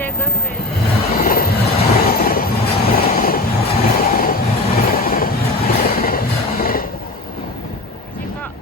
ていくんです。短っ。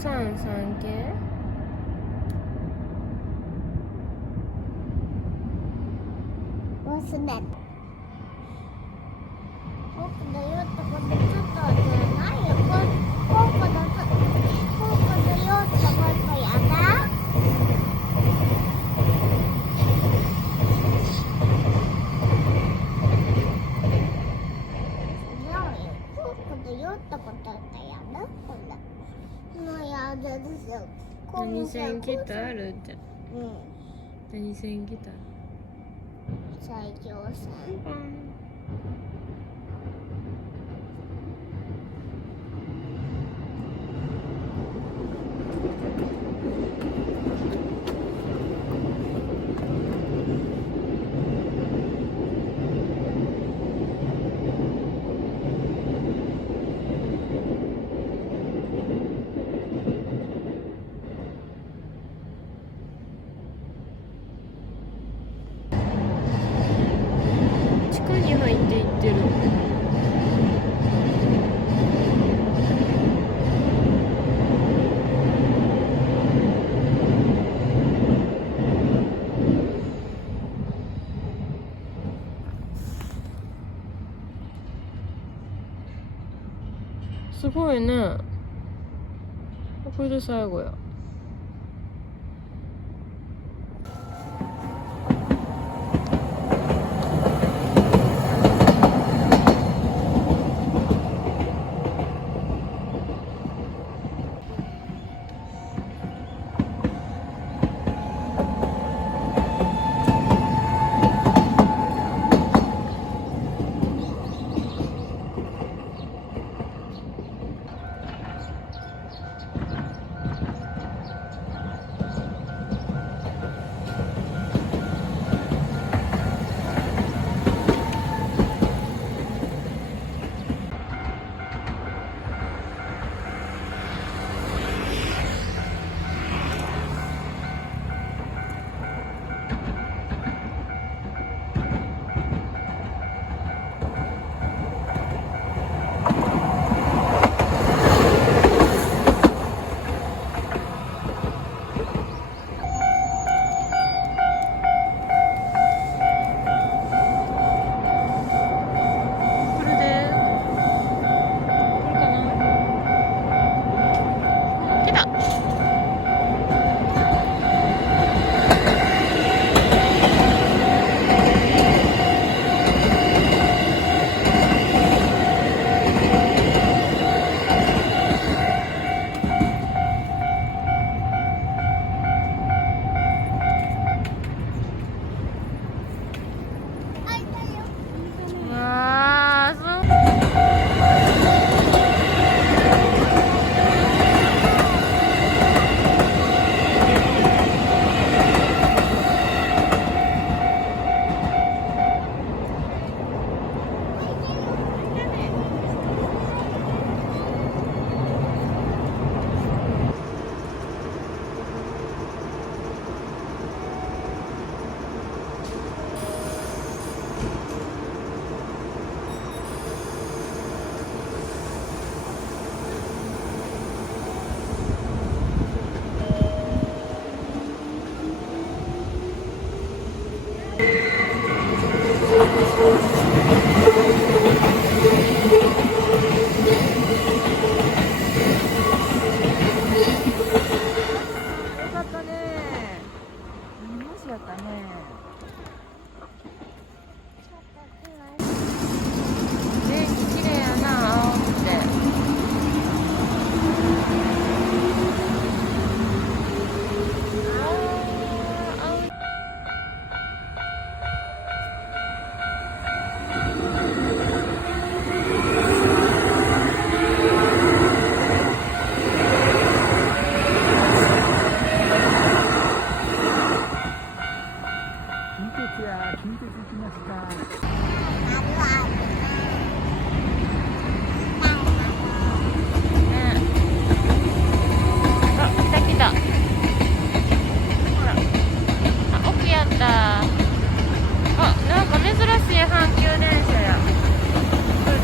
233系忘れた。僕だよってことちょっとじゃないよ。僕だよってことやだ。僕だよってことやだ。これ。もうやだですよ。何線ギターあるって。何線ギター。最強線。地下に入っていってる。すごいね。これで最後や。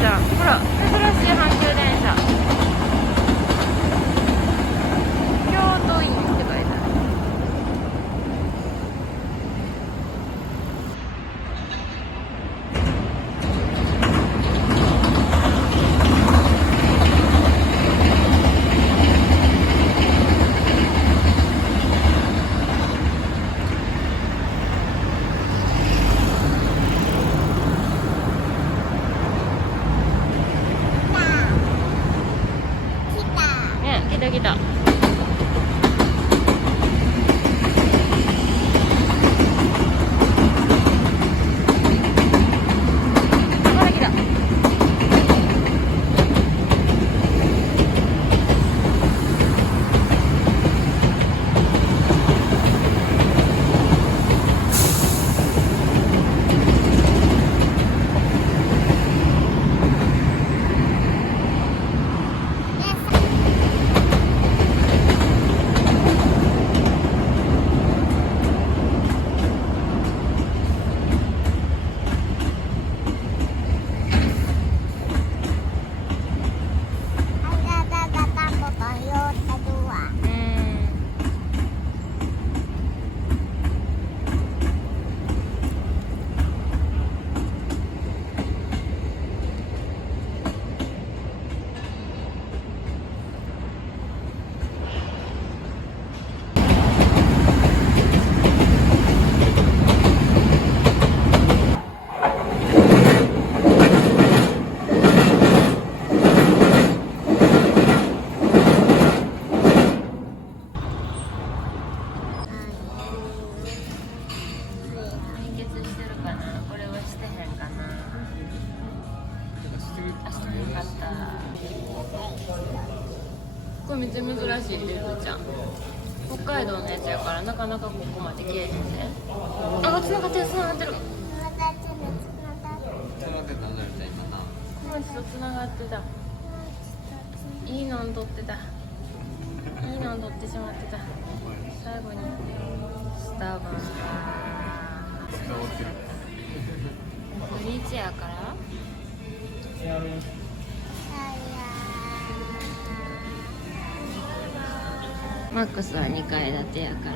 ゃん。ほら、珍しい阪急電車。京都院って書いてある。ね、来た来た。ほら来た。献血してるかな。これはしてへんかな。あ、してへんかった。これめっちゃ珍しい、レルちゃん。北海道のやつやからなかなかここまで来えへんね。あ、繋がってる、繋がってる。コマチと繋がってた。いいのん取ってた。いいのん取ってしまってた。最後にスタバ土日やからマックスは2階建てやから